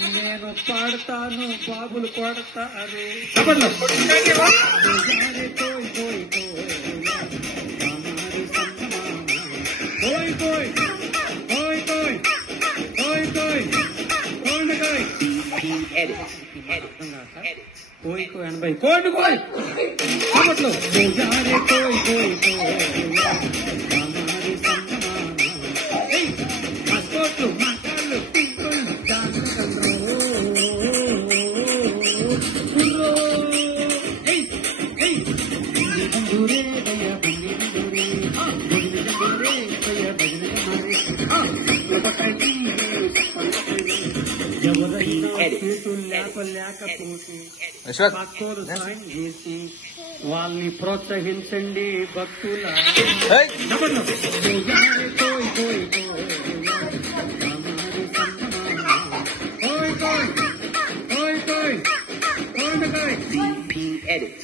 నేను పాడతాను బాబులు కొడతారు. కోయి కోయి 80 కోడి కోయి అప్పట్లో లేకపోతే సాయం చేసి వాళ్ళని ప్రోత్సహించండి భక్తుల. Edit.